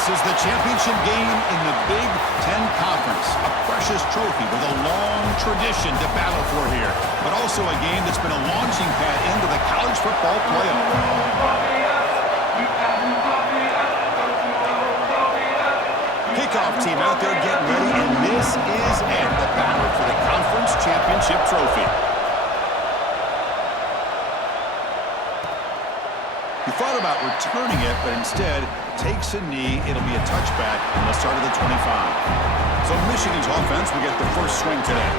This is the championship game in the Big Ten Conference. A precious trophy with a long tradition to battle for here, but also a game that's been a launching pad into the college football playoff. Kickoff team out there getting ready, and this is it, the battle for the conference championship trophy. He thought about returning it, but instead takes a knee. It'll be a touchback, and they'll start at the 25. So Michigan's offense will get the first swing today.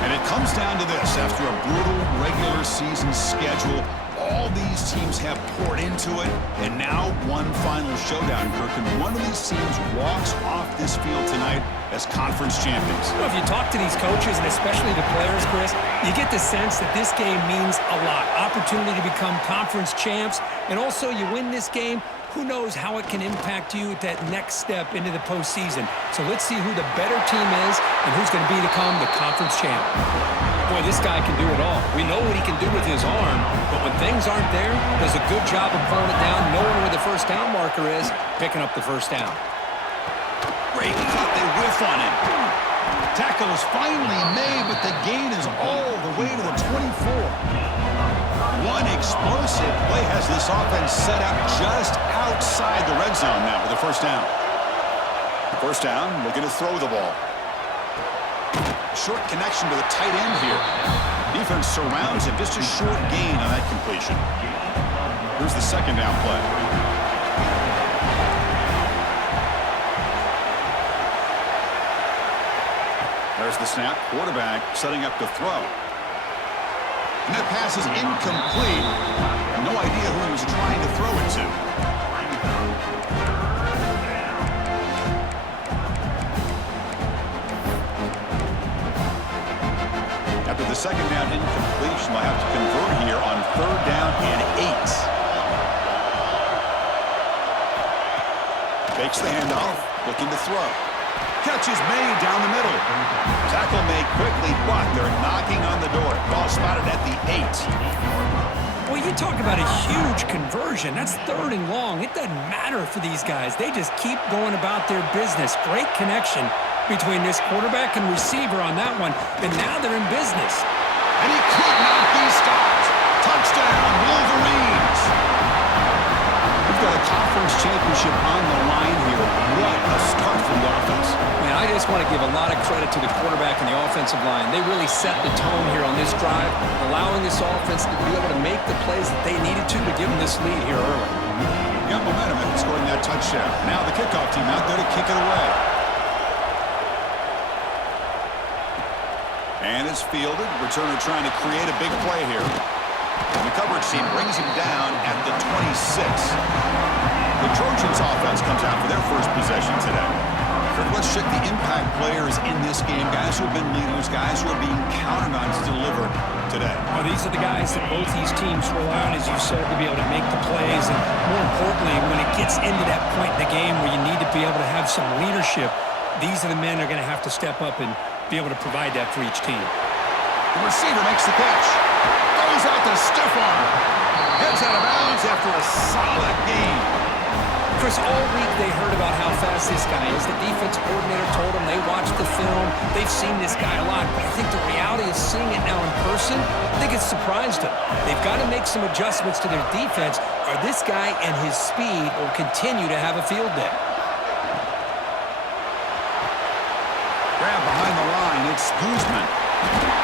And it comes down to this. After a brutal regular season schedule, all these teams have poured into it, and now one final showdown, Kirk, and one of these teams walks off this field tonight as conference champions. Well, if you talk to these coaches, and especially the players, Chris, you get the sense that this game means a lot. Opportunity to become conference champs, and also you win this game, who knows how it can impact you at that next step into the postseason. So let's see who the better team is and who's going to become the conference champ. Boy, this guy can do it all. We know what he can do with his arm, but when things aren't there, does a good job of pulling it down, knowing where the first down marker is, picking up the first down. Great cut, they whiff on it. Tackle is finally made, but the gain is all the way to the 24. One explosive play has this offense set up just outside the red zone now with the first down. First down, looking to throw the ball. Short connection to the tight end here. Defense surrounds him, just a short gain on that completion. Here's the second down play. There's the snap, quarterback setting up to throw. And that pass is incomplete. No idea who he was trying to throw it to. After the second down incompletion, they'll have to convert here on third down and 8. Fakes the handoff, looking to throw. Catch is made down the middle. Tackle made quickly, but they're knocking on the door. Ball spotted at the 8. Well, you talk about a huge conversion. That's third and long. It doesn't matter for these guys. They just keep going about their business. Great connection between this quarterback and receiver on that one. And now they're in business. And he could not be stopped. Touchdown, Wolverines. We've got a conference championship on the line here. What a start for the offense. Man, I just want to give a lot of credit to the quarterback and the offensive line. They really set the tone here on this drive, allowing this offense to be able to make the plays that they needed to give them this lead here early. Got momentum after scoring that touchdown. Now the kickoff team out there to kick it away. And it's fielded. Returner trying to create a big play here. And the coverage team brings him down at the 26. The Trojans offense comes out for their first possession today. Let's check the impact players in this game. Guys who have been leaders, guys who are being counted on to deliver today. Well, these are the guys that both these teams rely on, as you said, to be able to make the plays. And more importantly, when it gets into that point in the game where you need to be able to have some leadership, these are the men that are going to have to step up and be able to provide that for each team. The receiver makes the catch. Goes out to stiff arm. Heads out of bounds after a solid game. Chris, all week they heard about how fast this guy is. The defense coordinator told them they watched the film. They've seen this guy a lot. But I think the reality is seeing it now in person, I think it's surprised them. They've got to make some adjustments to their defense, or this guy and his speed will continue to have a field day. Grab behind the line. It's Guzman.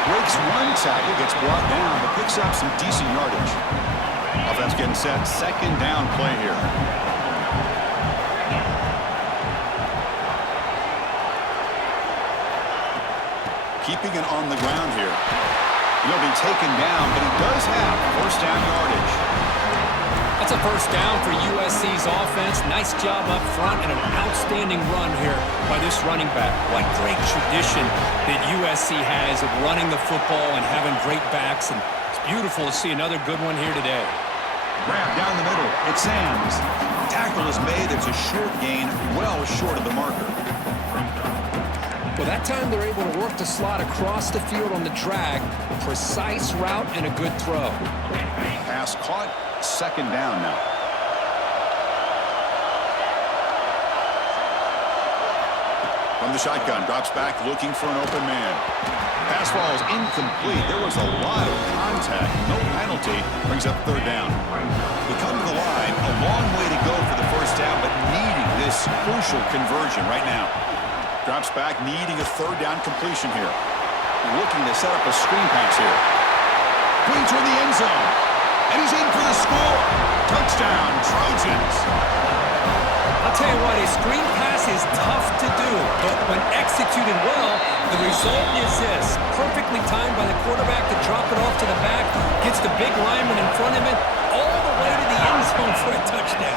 Breaks one tackle, gets brought down, but picks up some decent yardage. Offense getting set. Second down play here. Keeping it on the ground here. He'll be taken down, but he does have first down yardage. That's a first down for USC's offense. Nice job up front and an outstanding run here by this running back. What great tradition that USC has of running the football and having great backs, and it's beautiful to see another good one here today. Grab down the middle. It Sands. Tackle is made. It's a short gain, well short of the marker. Well, that time they're able to work the slot across the field on the drag. Precise route and a good throw. Pass caught. Second down now. From the shotgun, drops back looking for an open man. Pass ball is incomplete. There was a lot of contact. No penalty. Brings up third down. We come to the line. A long way to go for the first down, but needing this crucial conversion right now. Drops back, needing a third down completion here. Looking to set up a screen pass here. Going toward the end zone. And he's in for the score. Touchdown, Trojans. I'll tell you what, a screen pass is tough to do, but when executed well, the result is this. Perfectly timed by the quarterback to drop it off to the back, gets the big lineman in front of it, all the way to the end zone for a touchdown.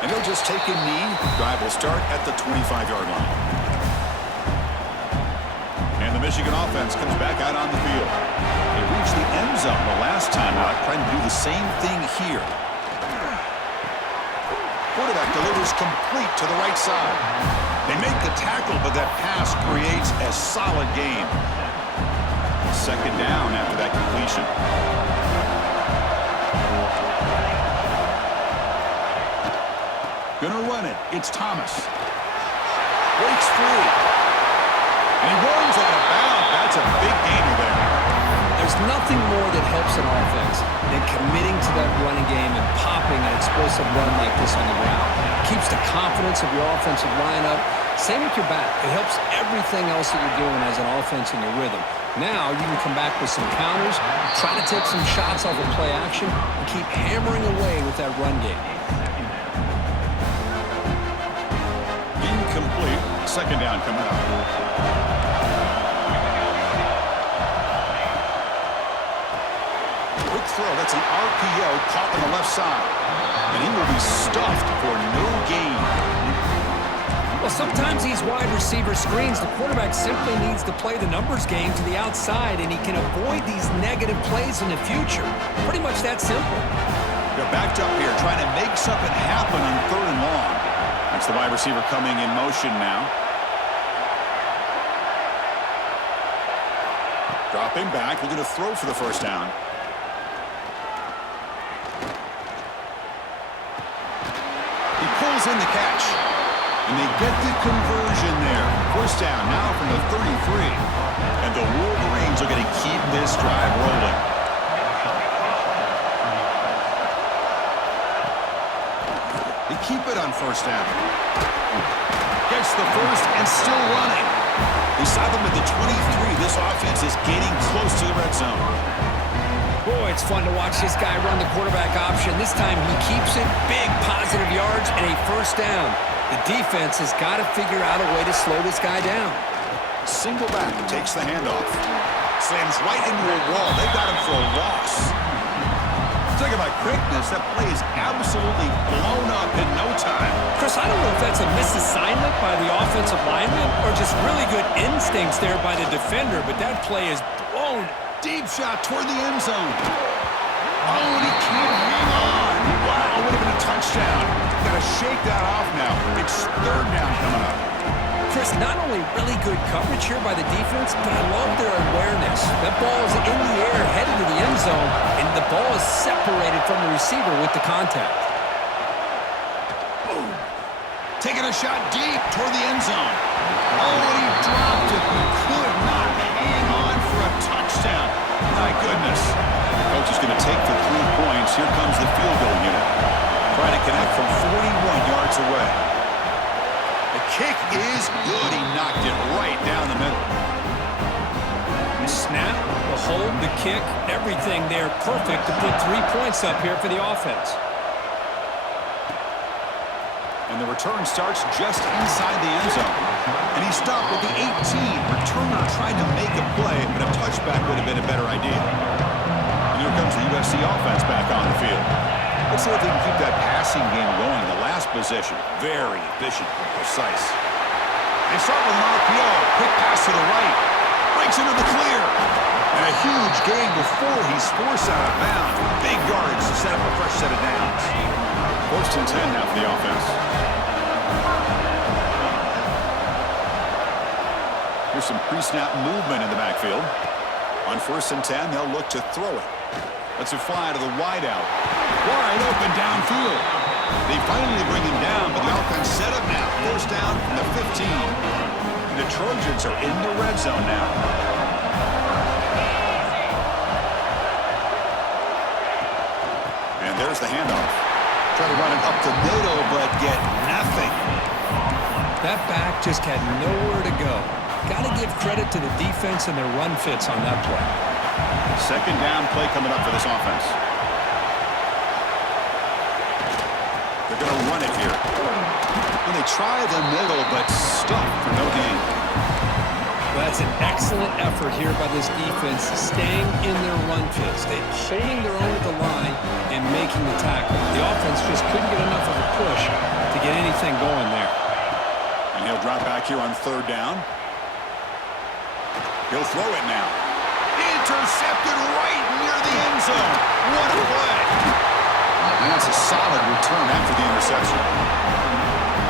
And he'll just take a knee. Drive will start at the 25-yard line. And the Michigan offense comes back out on the field. They reached the end zone the last time out, trying to do the same thing here. Quarterback delivers complete to the right side. They make the tackle, but that pass creates a solid gain. Second down after that completion. Gonna run it. It's Thomas. Breaks free. And he runs out of bounds. That's a big gainer there. There's nothing more that helps an offense than committing to that running game and popping an explosive run like this on the ground. It keeps the confidence of your offensive lineup. Same with your back. It helps everything else that you're doing as an offense in your rhythm. Now you can come back with some counters, try to take some shots off of play action, and keep hammering away with that run game. Incomplete. Second down coming up. Quick throw. That's an RPO caught on the left side. And he will be stuffed for no gain. Well, sometimes these wide receiver screens, the quarterback simply needs to play the numbers game to the outside, and he can avoid these negative plays in the future. Pretty much that simple. They're backed up here, trying to make something happen on third and long. That's the wide receiver coming in motion now. Dropping back, looking to throw for the first down. He pulls in the catch. And they get the conversion there. First down now from the 33. And the Wolverines are going to keep this drive rolling. They keep it on first down. Gets the first and still running. We saw them at the 23. This offense is getting close to the red zone. Boy, it's fun to watch this guy run the quarterback option. This time he keeps it. Big positive yards and a first down. The defense has got to figure out a way to slow this guy down. Single back takes the handoff. Slams right into a wall. They've got him for a loss. Talk about quickness. That play is absolutely blown up in no time. Chris, I don't know if that's a misassignment by the offensive lineman or just really good instincts there by the defender, but that play is blown. Deep shot toward the end zone. Oh, and he can't hang on. Wow, would have been a touchdown. Got to shake that off now. It's third down coming up. Chris, not only really good coverage here by the defense, but I love their awareness. That ball is in the air, headed to the end zone, and the ball is separated from the receiver with the contact. Boom. Taking a shot deep toward the end zone. Oh, and he dropped it. He could not hang on for a touchdown. My goodness. Coach is going to take the 3 points. Here comes the field goal unit. Trying to connect from 41 yards away. The kick is good. He knocked it right down the middle. The snap, the hold, the kick, everything there perfect to put 3 points up here for the offense. And the return starts just inside the end zone. And he stopped with the 18. Returner trying to make a play, but a touchback would have been a better idea. And here comes the USC offense back on the field. Let's see if they can keep that passing game going. The last possession, very efficient and precise. They start with an RPO. Quick pass to the right. Breaks into the clear. And a huge gain before he's forced out of bounds. Big yards to set up a fresh set of downs. First and 10 now for the offense. Here's some pre-snap movement in the backfield. On first and 10, they'll look to throw it. Let's it fly to the wideout. Wide open downfield. They finally bring him down, but the shotgun set up now. First down from the 15. The Trojans are in the red zone now. And there's the handoff. Try to run it up the middle, but get nothing. That back just had nowhere to go. Got to give credit to the defense and their run fits on that play. Second down play coming up for this offense. They're going to run it here. And they try the middle, but stuck for no gain. Well, that's an excellent effort here by this defense, staying in their run fits. They're holding their own at the line and making the tackle. The offense just couldn't get enough of a push to get anything going there. And he'll drop back here on third down. He'll throw it now. Intercepted right near the end zone. What a play. And that's a solid return after the interception.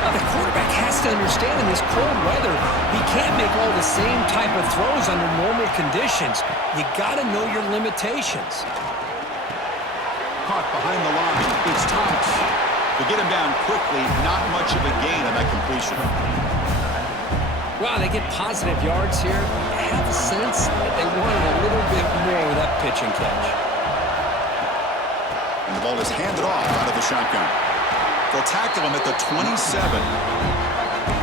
Now, the quarterback has to understand in this cold weather, he can't make all the same type of throws under normal conditions. You got to know your limitations. Caught behind the line. It's Thomas. To get him down quickly, not much of a gain on that completion. Wow, they get positive yards here. I have a sense that they wanted a little bit more with that pitch and catch. And the ball is handed off out of the shotgun. They'll tackle him at the 27.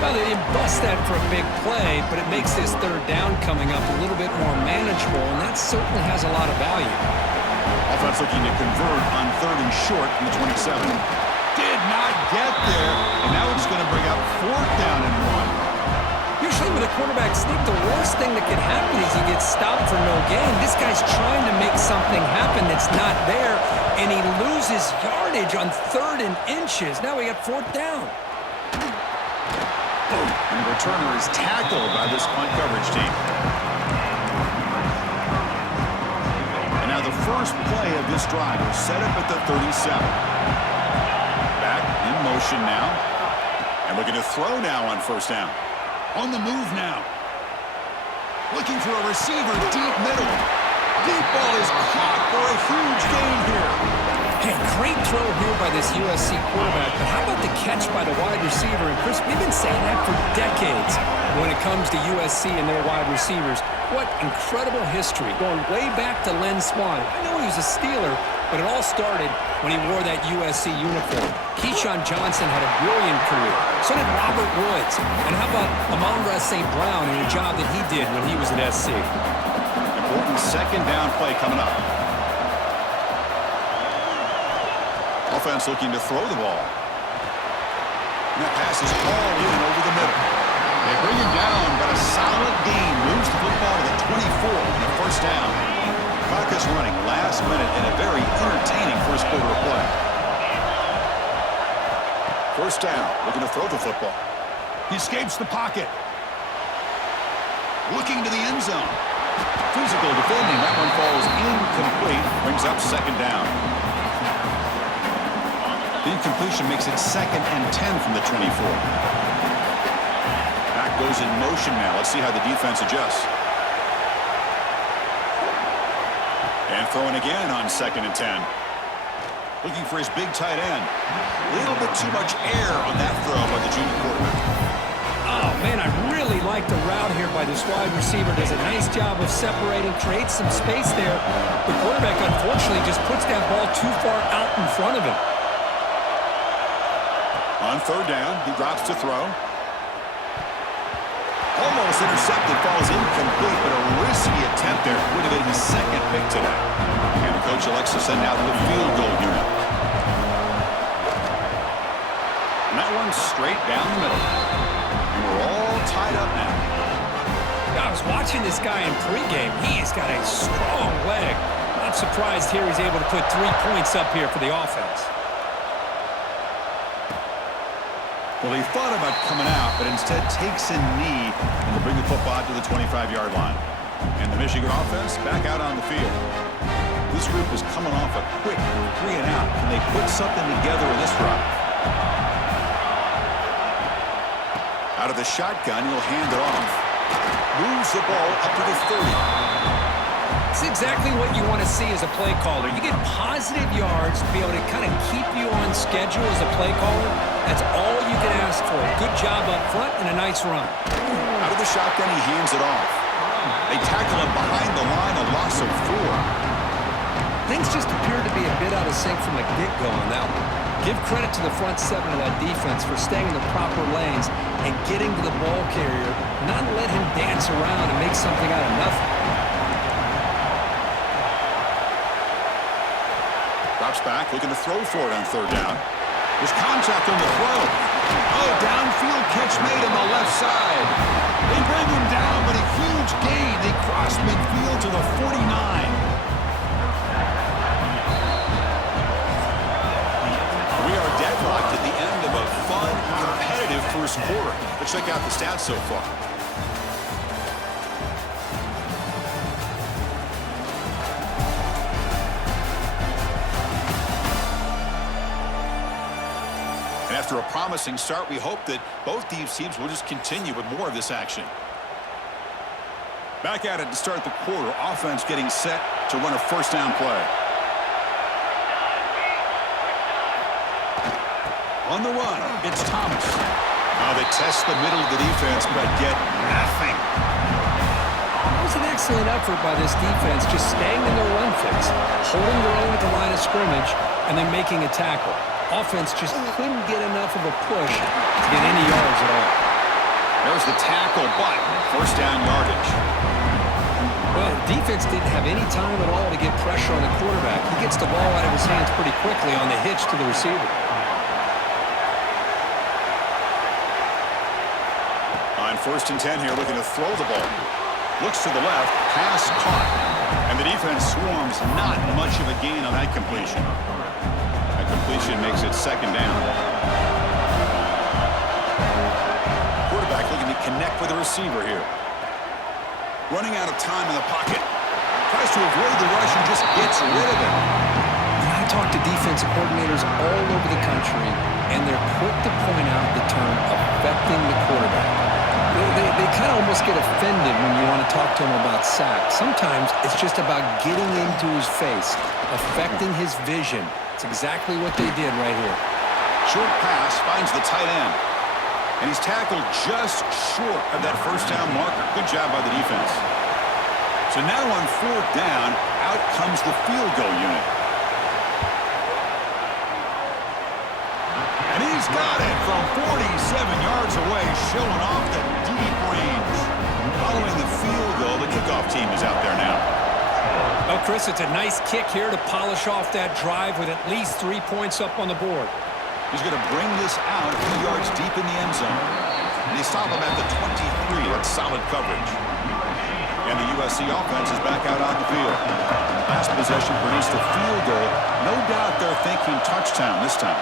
Well, they didn't bust that for a big play, but it makes this third down coming up a little bit more manageable, and that certainly has a lot of value. Offense looking to convert on third and short from the 27. Did not get there, and now it's going to bring up fourth down and 1. Usually with a quarterback sneak, the worst thing that can happen is he gets stopped for no gain. This guy's trying to make something happen that's not there, and he loses yardage on third and inches. Now we got fourth down. And the returner is tackled by this punt coverage team. And now the first play of this drive is set up at the 37. Back in motion now. And looking to throw now on first down. On the move now. Looking for a receiver deep middle. Deep ball is caught for a huge gain here. Hey, great throw here by this USC quarterback, but how about the catch by the wide receiver? And Chris, we've been saying that for decades when it comes to USC and their wide receivers. What incredible history, going way back to Len Swan. I know he was a Steeler, but it all started when he wore that USC uniform. Keyshawn Johnson had a brilliant career. So did Robert Woods. And how about Amon-Ra St. Brown and the job that he did when he was at SC? Important second down play coming up. Offense looking to throw the ball. And that pass is all in over the middle. They bring him down, but a solid gain moves the football to the 24 and a first down. Clock is running last minute in a very entertaining first quarter of play. First down, looking to throw the football. He escapes the pocket. Looking to the end zone. Physical defending, that one falls incomplete, brings up second down. The incompletion makes it 2nd and 10 from the 24. Back goes in motion now. Let's see how the defense adjusts. And throwing again on 2nd and 10. Looking for his big tight end. A little bit too much air on that throw by the junior quarterback. Oh, man, I really like the route here by this wide receiver. Does a nice job of separating, creates some space there. The quarterback, unfortunately, just puts that ball too far out in front of him. On third down, he drops to throw. Almost intercepted, falls incomplete, but a risky attempt there. Would have been his second pick today. And the coach elects to send out the field goal unit. And that one straight down the middle. And we're all tied up now. I was watching this guy in pregame. He's got a strong leg. Not surprised here he's able to put 3 points up here for the offense. Well, he thought about coming out, but instead takes a knee and will bring the football out to the 25-yard line. And the Michigan offense back out on the field. This group is coming off a quick 3 and out. Can they put something together in this drive? Out of the shotgun, he'll hand it off. Moves the ball up to the 30. It's exactly what you want to see as a play caller. You get positive yards to be able to kind of keep you on schedule as a play caller. That's all you can ask for. Good job up front and a nice run. Out of the shotgun, he hands it off. They tackle him behind the line, a loss of 4. Things just appeared to be a bit out of sync from the get-go on that one. Give credit to the front 7 of that defense for staying in the proper lanes and getting to the ball carrier, not let him dance around and make something out of nothing. Drops back, looking to throw for it on 3rd down. There's contact on the throw. Oh, downfield catch made on the left side. They bring him down, but a huge gain. They cross midfield to the 49. We are deadlocked at the end of a fun, competitive first quarter. Let's check out the stats so far. After a promising start, we hope that both these teams will just continue with more of this action. Back at it to start the quarter. Offense getting set to run a first down play. On the run, it's Thomas. Now they test the middle of the defense, but get nothing. It was an excellent effort by this defense, just staying in their run fix, holding their own at the line of scrimmage, and then making a tackle. Offense just couldn't get enough of a push to get any yards at all. There's the tackle, but first down yardage. Well, defense didn't have any time at all to get pressure on the quarterback. He gets the ball out of his hands pretty quickly on the hitch to the receiver. On 1st and 10 here, looking to throw the ball. Looks to the left, pass caught. And the defense swarms, not much of a gain on that completion. Completion makes it 2nd down. Quarterback looking to connect with the receiver here. Running out of time in the pocket. Tries to avoid the rush and just gets rid of it. I talk to defensive coordinators all over the country, and they're quick to point out the term affecting the quarterback. They kind of almost get offended when you want to talk to them about sacks. Sometimes it's just about getting into his face, affecting his vision. It's exactly what they did right here. Short pass finds the tight end. And he's tackled just short of that first down marker. Good job by the defense. So now on 4th down, out comes the field goal unit. And he's got it from 47 yards away, showing off the deep range. Following the field goal, the kickoff team is out there now. Well, Chris, it's a nice kick here to polish off that drive with at least 3 points up on the board. He's going to bring this out a few yards deep in the end zone. And they stop him at the 23. That's solid coverage. And the USC offense is back out on the field. Last possession produced a field goal. No doubt they're thinking touchdown this time.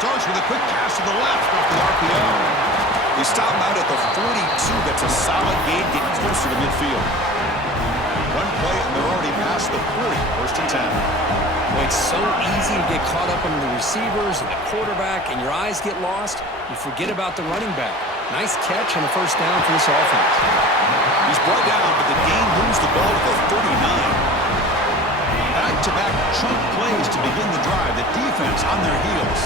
Starts with a quick pass to the left off the RPO. They stop him out at the 42. That's a solid gain, getting closer to midfield. One play, and they're already past the 40. 1st and 10. Well, it's so easy to get caught up in the receivers and the quarterback, and your eyes get lost. You forget about the running back. Nice catch and a first down for this offense. He's brought down, but the game moves the ball to the 39. Back-to-back chunk plays to begin the drive. The defense on their heels.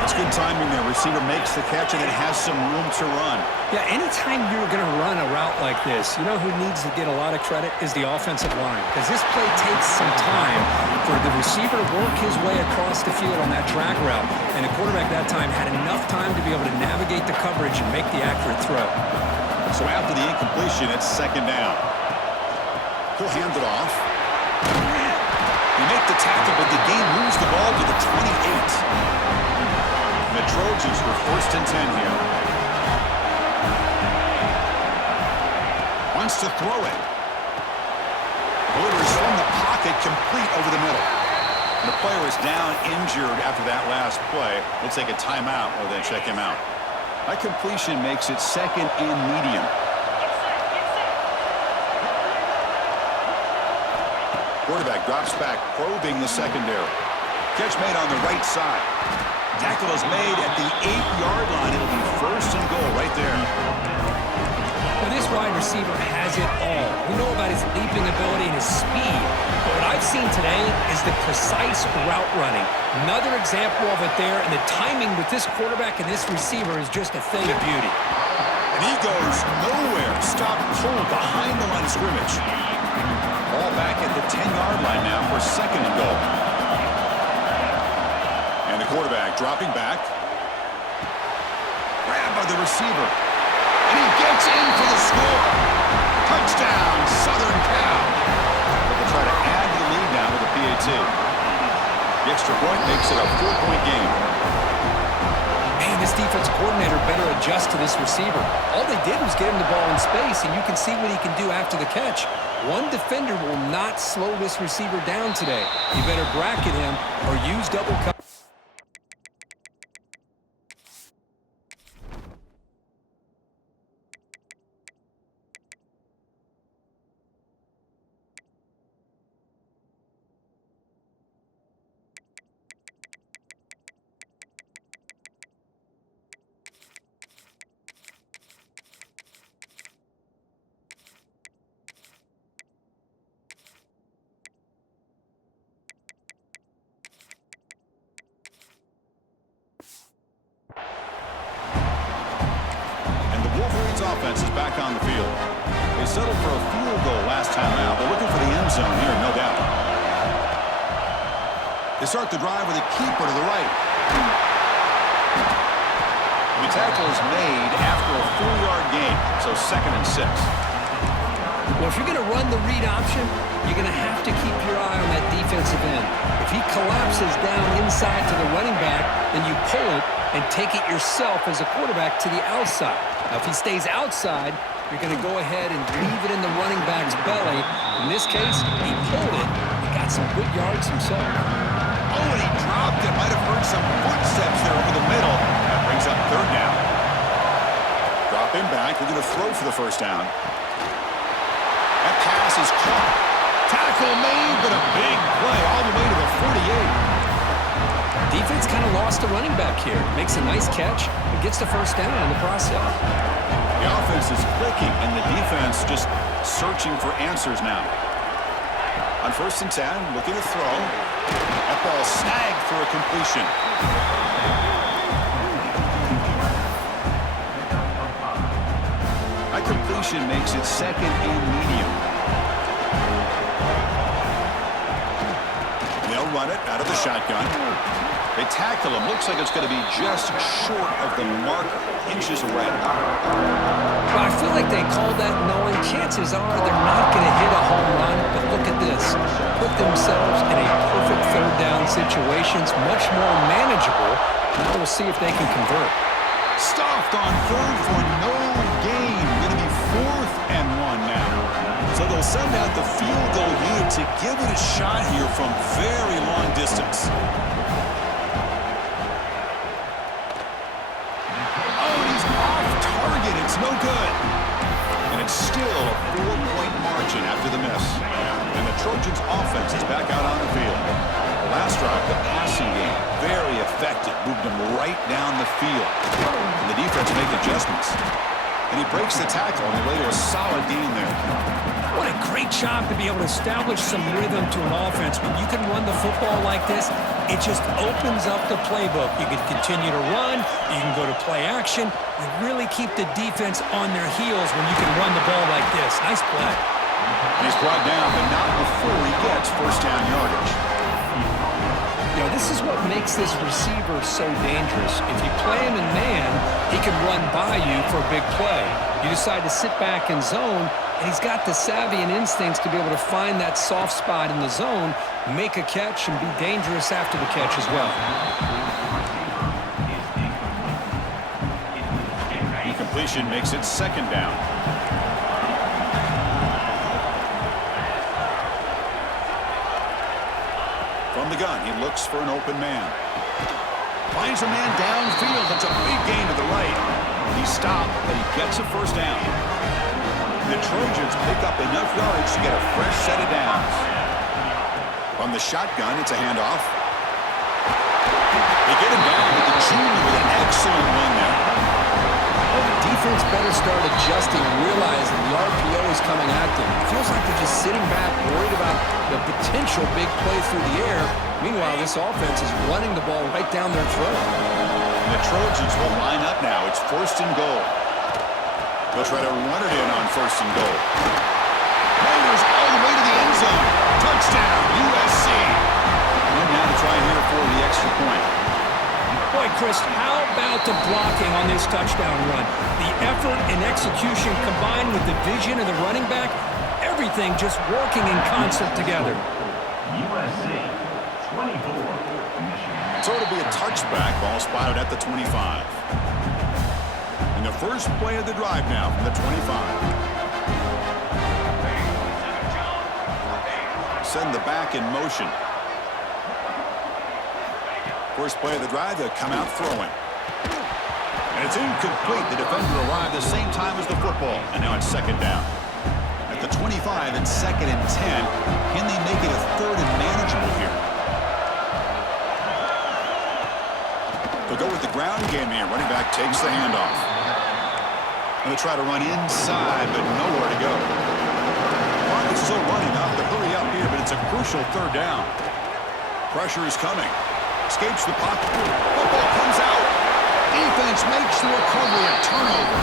It's good timing there. Receiver makes the catch and it has some room to run. Yeah, anytime you're going to run a route like this, you know who needs to get a lot of credit is the offensive line. Because this play takes some time for the receiver to work his way across the field on that drag route. And the quarterback that time had enough time to be able to navigate the coverage and make the accurate throw. So after the incompletion, it's 2nd down. He'll hand it off. They make the tackle, but the game moves the ball to the 28. The Trojans were 1st and 10 here. Wants to throw it. Delivers from the pocket, complete over the middle. And the player is down injured after that last play. We'll take a timeout or then check him out. That completion makes it 2nd and medium. Quarterback drops back, probing the secondary. Catch made on the right side. Tackle is made at the 8-yard line. It'll be 1st and goal right there. Well, this wide receiver has it all. We know about his leaping ability and his speed. But what I've seen today is the precise route running. Another example of it there, and the timing with this quarterback and this receiver is just a thing of beauty. And he goes nowhere. Stop cold behind the line of scrimmage. Ball back at the 10-yard line now for second and goal. And the quarterback dropping back. Grabbed by the receiver. And he gets in for the score. Touchdown, Southern Cal. But they'll try to add to the lead now with a PAT. The extra point makes it a 4-point game. Man, this defense coordinator better adjust to this receiver. All they did was get him the ball in space, and you can see what he can do after the catch. One defender will not slow this receiver down today. You better bracket him or use double coverage. Offense is back on the field. They settled for a field goal last time out. They're looking for the end zone here, no doubt. They start the drive with a keeper to the right. The tackle is made after a 4-yard gain, so 2nd and 6. Well, if you're going to run the read option, you're going to have to keep your eye on that defensive end. If he collapses down inside to the running back, then you pull it and take it yourself as a quarterback to the outside. Now, if he stays outside, you're going to go ahead and leave it in the running back's belly. In this case, he pulled it. He got some good yards himself. Oh, and he dropped it. Might have heard some footsteps there over the middle. That brings up 3rd down. Drop him back. We're going to throw for the 1st down. That pass is caught. Tackle made, but a big play all the way to the 48. Defense kind of lost a running back here. Makes a nice catch, but gets the 1st down in the process. The offense is clicking, and the defense just searching for answers now. On 1st and 10, looking to throw. That ball snagged for a completion. That completion makes it 2nd and medium. They'll run it out of the shotgun. They tackle him. Looks like it's going to be just short of the mark, inches away. Well, I feel like they called that knowing chances are they're not going to hit a home run. But look at this. Put themselves in a perfect 3rd down situation. It's much more manageable. Now we'll see if they can convert. Stuffed on 3rd for no gain. Going to be 4th and 1 now. So they'll send out the field goal unit to give it a shot here from very long distance. It's no good. And it's still a 4-point margin after the miss. And the Trojans' offense is back out on the field. The last drive, the passing game, very effective. Moved them right down the field. And the defense make adjustments. And he breaks the tackle on the way to a solid gain there. What a great job to be able to establish some rhythm to an offense. When you can run the football like this, it just opens up the playbook. You can continue to run. You can go to play action. You really keep the defense on their heels when you can run the ball like this. Nice play. He's brought down, but not before he gets 1st down yardage. You know, this is what makes this receiver so dangerous. If you play him in man, he can run by you for a big play. You decide to sit back in zone, and he's got the savvy and instincts to be able to find that soft spot in the zone, make a catch, and be dangerous after the catch as well. Incompletion makes it 2nd down. From the gun, he looks for an open man. Finds a man downfield. That's a big gain to the right. He stopped, but he gets a 1st down. The Trojans pick up enough yards to get a fresh set of downs. From the shotgun, it's a handoff. They get him down with the junior with an excellent run there. Well, the defense defense better start adjusting and realizing the RPO is coming at them. It feels like they're just sitting back, worried about the potential big play through the air. Meanwhile, this offense is running the ball right down their throat. The Trojans will line up now. It's 1st and goal. They'll try to run it in on 1st and goal. Raiders all the way to the end zone. Touchdown, USC. And now to try here for the extra point. Boy, Chris, how about the blocking on this touchdown run? The effort and execution combined with the vision of the running back, everything just working in concert together. USC 24, Michigan. So it'll be a touchback, ball spotted at the 25. And the first play of the drive now from the 25. Send the back in motion. First play of the drive, they'll come out throwing. And it's incomplete. The defender arrived the same time as the football. And now it's 2nd down. At the 25 and 2nd and 10. Can they make it a 3rd and manageable here? They'll go with the ground game here. Running back takes the handoff. And they try to run inside, but nowhere to go. Clock is still running up. To hurry up here, but it's a crucial 3rd down. Pressure is coming. Escapes the pocket. Football comes out. Defense makes the recovery. A turnover.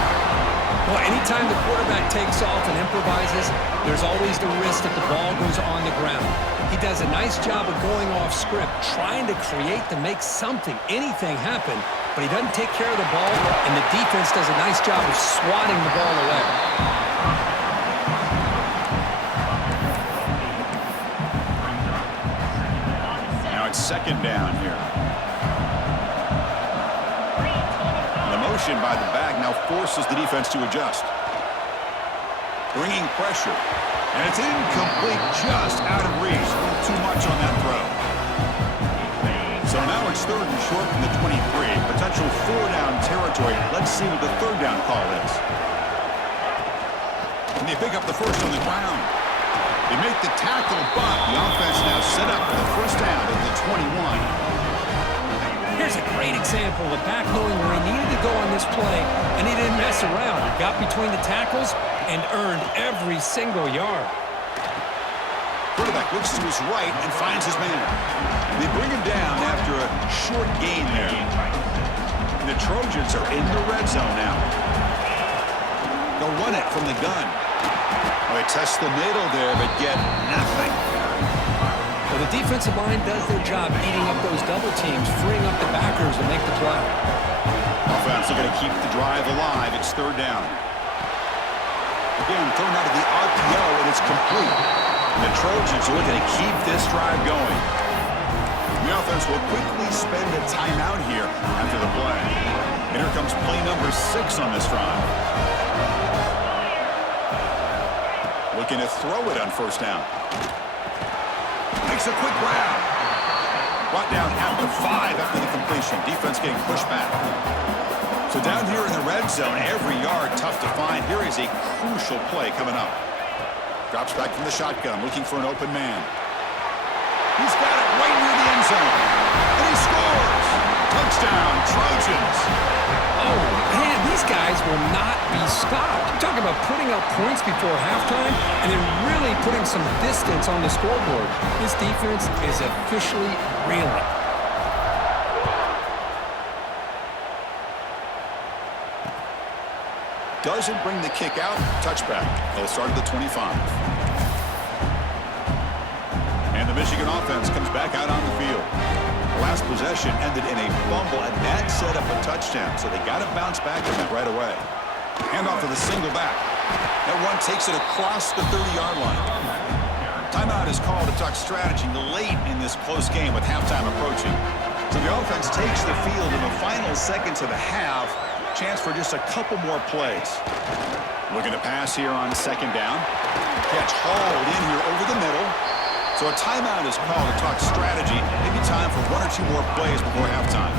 Well, anytime the quarterback takes off and improvises, there's always the risk that the ball goes on the ground. He does a nice job of going off script, trying to create to make something, anything happen, but he doesn't take care of the ball, and the defense does a nice job of swatting the ball away. Now it's 2nd down here. The motion by the back now forces the defense to adjust. Bringing pressure. And it's incomplete, just out of reach. A little too much on that throw. So now it's 3rd and short from the 23. Potential 4-down territory. Let's see what the 3rd down call is. And they pick up the first on the ground. They make the tackle, but the offense now set up for the 1st down at the 21. Here's a great example of back knowing where he needed to go on this play, and he didn't mess around. He got between the tackles and earned every single yard. Quarterback looks to his right and finds his man. They bring him down after a short gain there. And the Trojans are in the red zone now. They'll run it from the gun. Well, they test the middle there, but get nothing. Well, the defensive line does their job eating up those double teams, freeing up the backers to make the play. Offense are going to keep the drive alive. It's 3rd down. Again, thrown out of the RPO, and it's complete. And the Trojans are looking to keep this drive going. The offense will quickly spend a timeout here after the play. And here comes play number 6 on this drive. Looking to throw it on 1st down. Makes a quick grab. Brought down at the 5 after the completion. Defense getting pushed back. So down here in the red zone, every yard tough to find. Here is a crucial play coming up. Drops back from the shotgun, looking for an open man. He's got it right near the end zone. And he scores! Touchdown, Trojans! Oh, man, these guys will not be stopped. You talk about putting up points before halftime and then really putting some distance on the scoreboard. This defense is officially reeling. Doesn't bring the kick out. Touchback. They'll start at the 25. And the Michigan offense comes back out on the field. The last possession ended in a fumble, and that set up a touchdown. So they got to bounce back from that right away. Handoff to the single back. That run takes it across the 30-yard line. Timeout is called to talk strategy late in this close game with halftime approaching. So the offense takes the field in the final seconds of the half. Chance for just a couple more plays. Looking to pass here on 2nd down. Catch hauled in here over the middle. So a timeout is called to talk strategy. Maybe time for 1 or 2 more plays before halftime.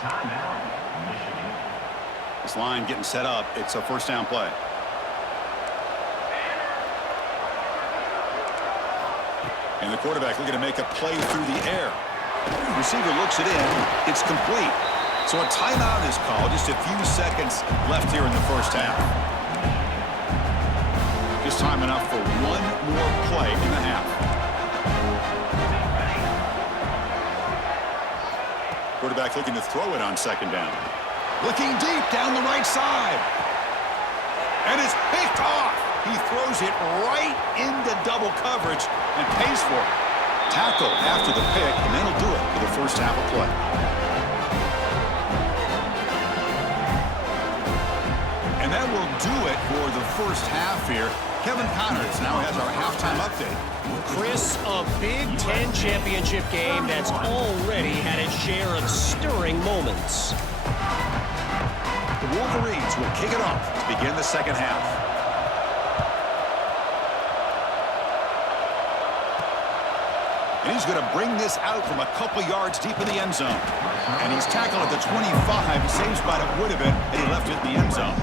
Timeout, Michigan. This line getting set up. It's a 1st down play. And the quarterback looking to make a play through the air. Receiver looks it in. It's complete. So a timeout is called. Just a few seconds left here in the first half. Just time enough for one more play in the half. Quarterback looking to throw it on second down. Looking deep down the right side. And it's picked off. He throws it right into double coverage and pays for it. Tackle after the pick, and that'll do it for the first half of play. And that will do it for the first half here. Kevin Connors now has our halftime update. Chris, a Big Ten championship game that's already had its share of stirring moments. The Wolverines will kick it off to begin the second half. And he's going to bring this out from a couple yards deep in the end zone. And he's tackled at the 25, saves what it would have been, and he left it in the end zone.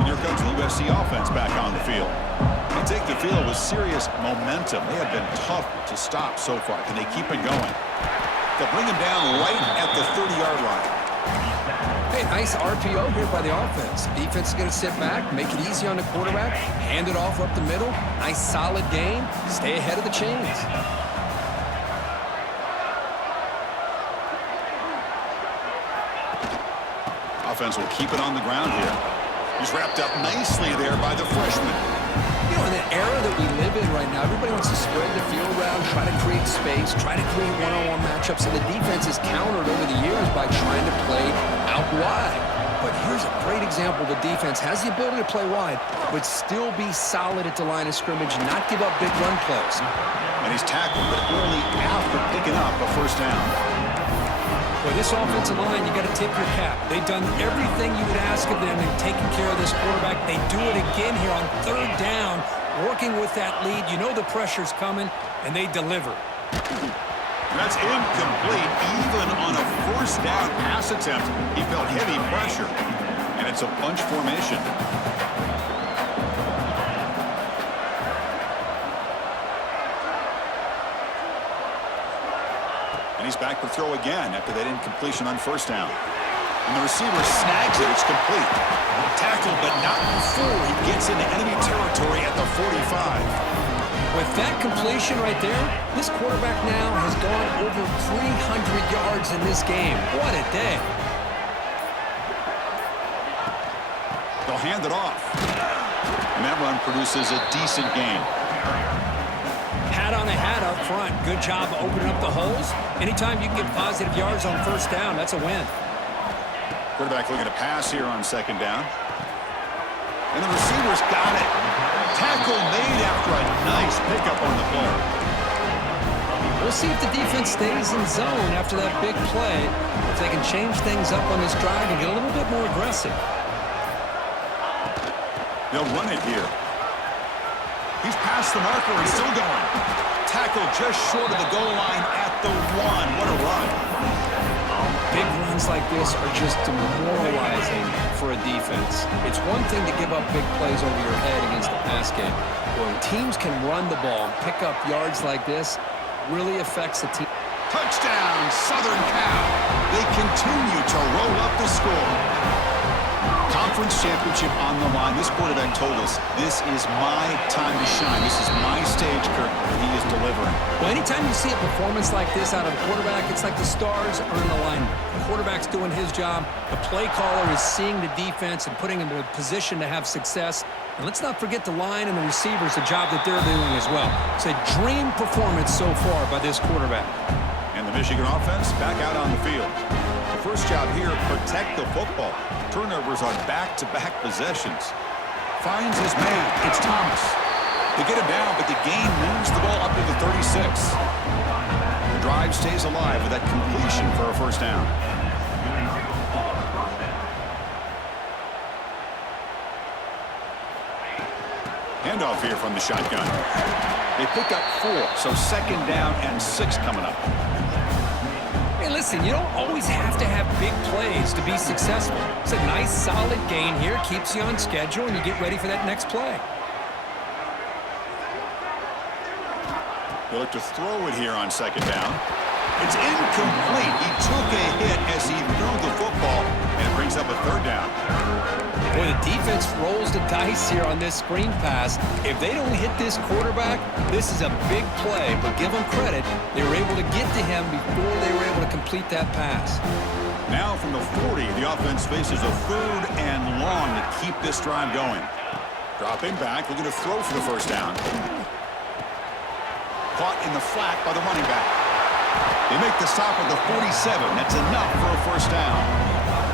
And here comes the USC offense back on the field. They take the field with serious momentum. They have been tough to stop so far. Can they keep it going? They'll bring him down right at the 30-yard line. Hey, nice RPO here by the offense. Defense is going to sit back, make it easy on the quarterback, hand it off up the middle. Nice solid gain. Stay ahead of the chains. Offense will keep it on the ground here. He's wrapped up nicely there by the freshman. You know, in the era that we live in right now, everybody wants to spread the field around, try to create space, try to create one-on-one matchups, and the defense is countered over the years by trying to play out wide. But here's a great example. The defense has the ability to play wide, but still be solid at the line of scrimmage and not give up big run plays. And he's tackled, but only after picking up a first down. With this offensive line, you got to tip your cap. They've done everything you would ask of them in taking care of this quarterback. They do it again here on third down, working with that lead. You know the pressure's coming, and they deliver. That's incomplete. Even on a first down pass attempt, he felt heavy pressure. And it's a bunch formation. And he's back to throw again after that incompletion on first down. And the receiver snags it. It's complete. Tackled, but not before he gets into enemy territory at the 45. With that completion right there, this quarterback now has gone over 300 yards in this game. What a day. They'll hand it off. And that run produces a decent gain. Hat on a hat up front. Good job opening up the holes. Anytime you can get positive yards on first down, that's a win. Quarterback looking to pass here on second down. And the receiver's got it. Tackle made after a nice pickup on the play. We'll see if the defense stays in zone after that big play. If they can change things up on this drive and get a little bit more aggressive. They'll run it here. He's past the marker and still going. Tackle just short of the goal line at the 1. What a run. Big runs like this are just demoralizing for a defense. It's one thing to give up big plays over your head against the pass game. When teams can run the ball and pick up yards like this, really affects the team. Touchdown, Southern Cal. They continue to roll up the score. Conference championship on the line. This quarterback told us, this is my time to shine. This is my stage, Kirk, and he is delivering. Well, anytime you see a performance like this out of a quarterback, it's like the stars are in alignment. The quarterback's doing his job. The play caller is seeing the defense and putting him in a position to have success. And let's not forget the line and the receivers, the job that they're doing as well. It's a dream performance so far by this quarterback. And the Michigan offense back out on the field. The first job here, protect the football. Turnovers on back-to-back possessions. Finds his man. It's Thomas. They get him down, but the gain moves the ball up to the 36. The drive stays alive with that completion for a first down. Handoff here from the shotgun. They pick up 4, so second down and 6 coming up. Hey, listen, you don't always have to have big plays to be successful. It's a nice, solid gain here. Keeps you on schedule, and you get ready for that next play. They look to throw it here on second down. It's incomplete. He took a hit as he threw the football, and it brings up a third down. Boy, the defense rolls the dice here on this screen pass. If they don't hit this quarterback, this is a big play. But give them credit, they were able to get to him before they were able to complete that pass. Now from the 40, the offense faces a 3rd and long to keep this drive going. Dropping back, looking to throw for the first down. Caught in the flat by the running back. They make the stop at the 47. That's enough for a first down.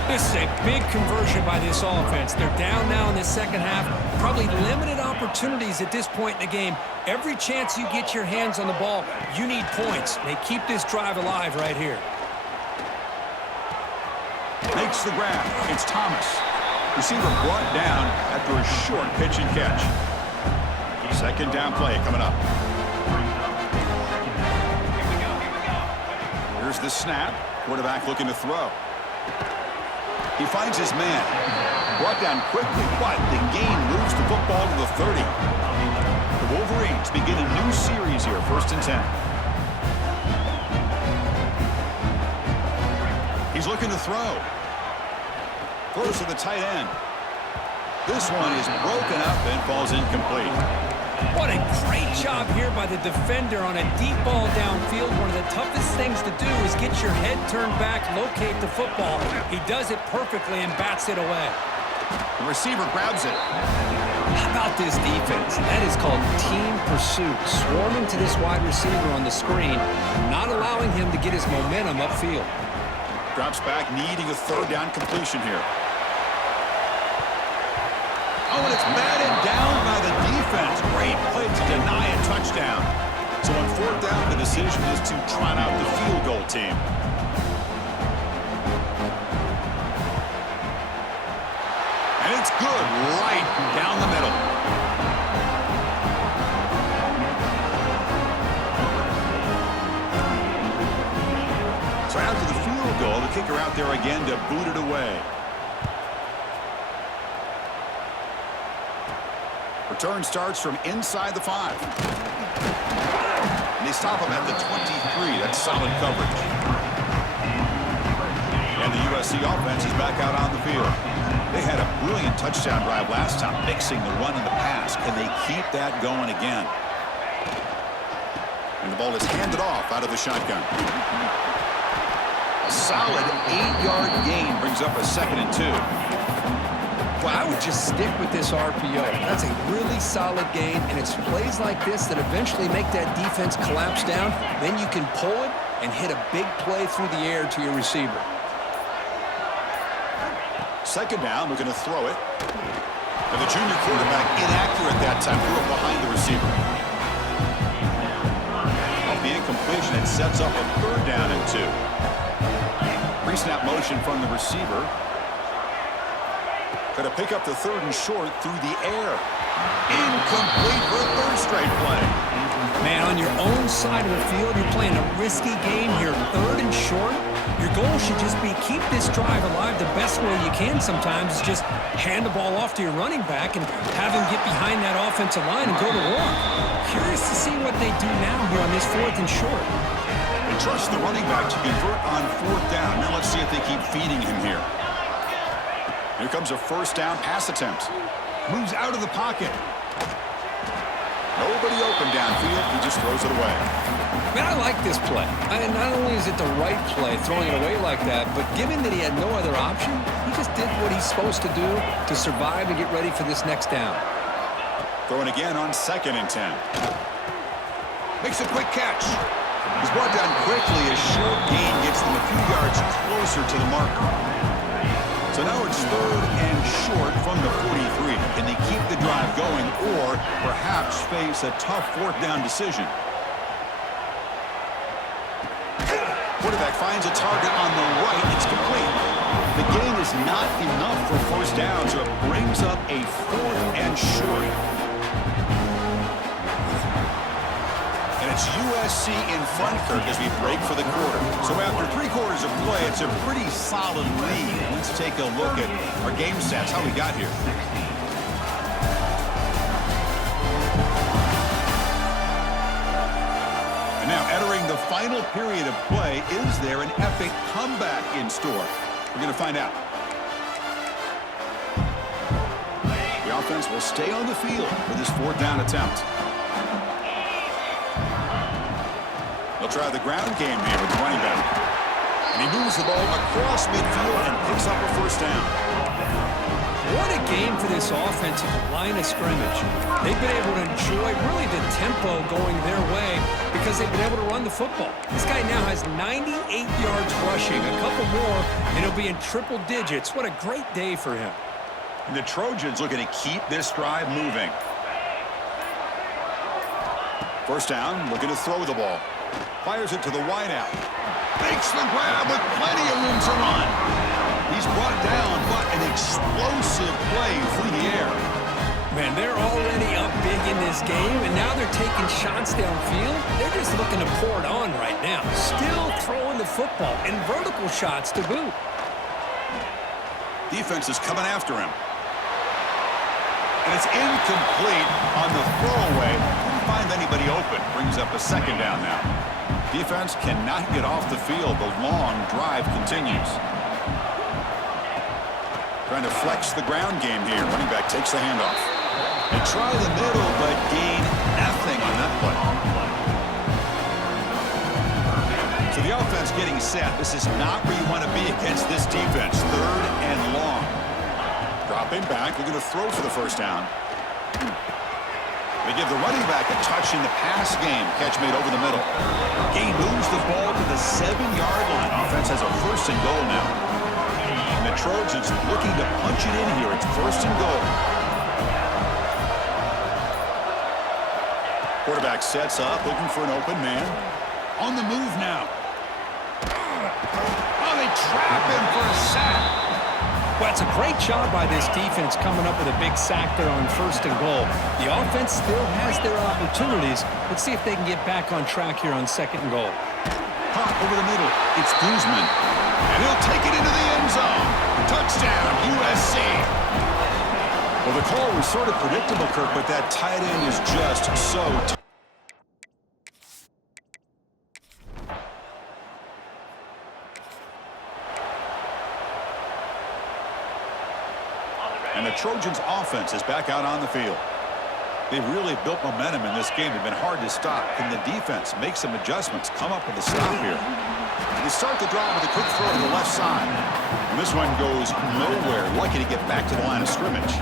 This is a big conversion by this offense. They're down now in the second half. Probably limited opportunities at this point in the game. Every chance you get your hands on the ball, you need points. They keep this drive alive right here. Makes the grab. It's Thomas. Receiver brought down after a short pitch and catch. Second down play coming up. Here's the snap. Quarterback looking to throw. He finds his man. Brought down quickly, but the gain moves the football to the 30. The Wolverines begin a new series here, 1st and 10. He's looking to throw. Throws to the tight end. This one is broken up and falls incomplete. What a great job here by the defender on a deep ball downfield. One of the toughest things to do is get your head turned back, locate the football. He does it perfectly and bats it away. The receiver grabs it. How about this defense? That is called team pursuit. Swarming to this wide receiver on the screen, not allowing him to get his momentum upfield. Drops back, needing a 3rd down completion here. Oh, and it's batted down by the defense. Great play to deny a touchdown. So on 4th down, the decision is to trot out the field goal team. And it's good right down the middle. So after the field goal, the kicker out there again to boot it away. Return starts from inside the 5. And they stop him at the 23. That's solid coverage. And the USC offense is back out on the field. They had a brilliant touchdown drive last time, mixing the run and the pass. Can they keep that going again? And the ball is handed off out of the shotgun. A solid 8-yard gain brings up a 2nd and 2. Well, I would just stick with this RPO. That's a really solid gain, and it's plays like this that eventually make that defense collapse down. Then you can pull it and hit a big play through the air to your receiver. 2nd down, we're going to throw it. And the junior quarterback inaccurate that time, threw it behind the receiver. Off the incompletion, it sets up a 3rd down and 2. Pre-snap motion from the receiver. Going to pick up the 3rd and short through the air. Incomplete for a 3rd straight play. Man, on your own side of the field, you're playing a risky game here, 3rd and short. Your goal should just be keep this drive alive. The best way you can sometimes is just hand the ball off to your running back and have him get behind that offensive line and go to work. Curious to see what they do now here on this 4th and short. They trust the running back to convert on 4th down. Now let's see if they keep feeding him here. Here comes a 1st down pass attempt. Moves out of the pocket. Nobody open downfield. He just throws it away. Man, I like this play. And not only is it the right play, throwing it away like that, but given that he had no other option, he just did what he's supposed to do to survive and get ready for this next down. Throwing again on 2nd and 10. Makes a quick catch. He's brought down quickly. A short gain gets them a few yards closer to the marker. So now it's 3rd and short from the 43. Can they keep the drive going or perhaps face a tough 4th down decision? Quarterback finds a target on the right. It's complete. The gain is not enough for 1st down, so it brings up a 4th and short. And it's USC in front, Kirk, as we break for the quarter. So after 3 quarters of play, it's a pretty solid lead. Let's take a look at our game stats, how we got here. And now entering the the final period of play. Is there an epic comeback in store? We're going to find out. The offense will stay on the field for this 4th down attempt. They'll try the ground game here with the running back. And he moves the ball across midfield and picks up a 1st down. What a game for this offense at the line of scrimmage. They've been able to enjoy really the tempo going their way because they've been able to run the football. This guy now has 98 yards rushing, a couple more, and he'll be in triple digits. What a great day for him. And the Trojans looking to keep this drive moving. 1st down, looking to throw the ball. Fires it to the wideout. Makes the grab with plenty of room to run. He's brought down, but an explosive play through the air. Man, they're already up big in this game, and now they're taking shots downfield. They're just looking to pour it on right now. Still throwing the football, and vertical shots to boot. Defense is coming after him. And it's incomplete on the throwaway. Didn't find anybody open. Brings up a 2nd down now. Defense cannot get off the field. The long drive continues. Trying to flex the ground game here. Running back takes the handoff. They try the middle, but gain nothing on that play. So the offense getting set. This is not where you want to be against this defense. 3rd and long. Dropping back. They're going to throw for the 1st down. They give the running back a touch in the pass game. Catch made over the middle. Gain moves the ball to the 7-yard line. Offense has a 1st and goal now. And the Trojans looking to punch it in here. It's 1st and goal. Quarterback sets up, looking for an open man. On the move now. Oh, they trap him for a sack. Well, it's a great job by this defense coming up with a big sack there on 1st and goal. The offense still has their opportunities. Let's see if they can get back on track here on 2nd and goal. Hot over the middle. It's Guzman. And he'll take it into the end zone. Touchdown, USC. Well, the call was sort of predictable, Kirk, but that tight end is just so tough. And the Trojans' offense is back out on the field. They've really built momentum in this game. They've been hard to stop. Can the defense make some adjustments, come up with a stop here? They start the drive with a quick throw to the left side. And this one goes nowhere. Lucky to get back to the line of scrimmage.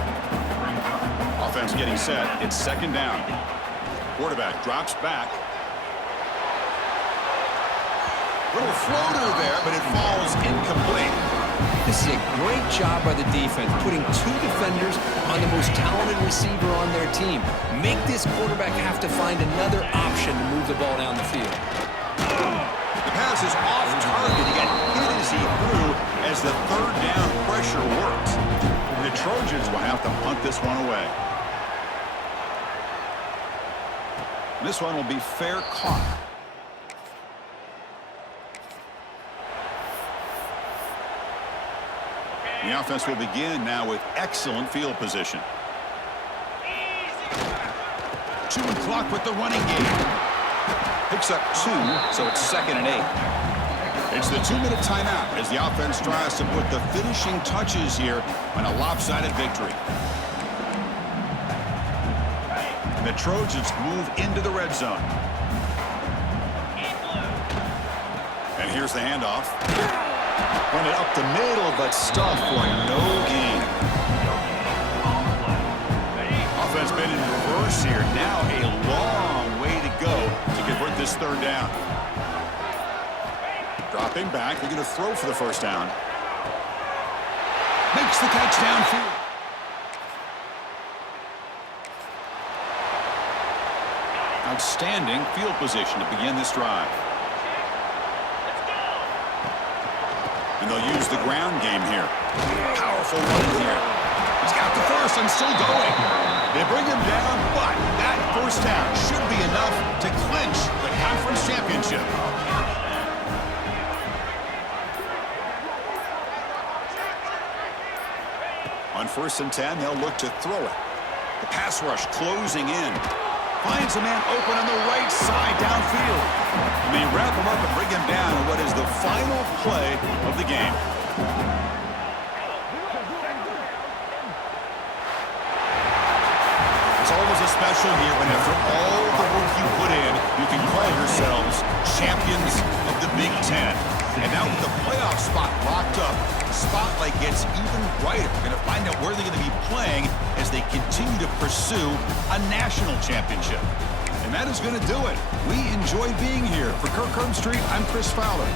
Offense getting set. It's 2nd down. Quarterback drops back. Little floater there, but it falls incomplete. This is a great job by the defense, putting 2 defenders on the most talented receiver on their team. Make this quarterback have to find another option to move the ball down the field. The pass is off target. He got hit as he threw as the 3rd down pressure works. The Trojans will have to punt this one away. This one will be fair caught. The offense will begin now with excellent field position. Chewing clock with the running game. Picks up 2, so it's 2nd and 8. It's the 2-minute timeout as the offense tries to put the finishing touches here on a lopsided victory. And the Trojans move into the red zone. And here's the handoff. Run it up the middle, but stuffed for no gain. Offense been in reverse here. Now a long way to go to convert this 3rd down. Dropping back. They're going to throw for the 1st down. Makes the catch downfield. Outstanding field position to begin this drive. And they'll use the ground game here. Powerful run here. He's got the 1st and still going. They bring him down, but that 1st down should be enough to clinch the conference championship. On 1st and 10, they'll look to throw it. The pass rush closing in. Finds a man open on the right side downfield. And they wrap him up and bring him down in what is the final play of the game. It's always a special here when after all the work you put in, you can call yourselves champions of the Big Ten. And now with the playoff spot locked up, the spotlight gets even brighter. We're going to find out where they're going to be playing as they continue to pursue a national championship. And that is going to do it. We enjoy being here. For Kirk Street, I'm Chris Fowler.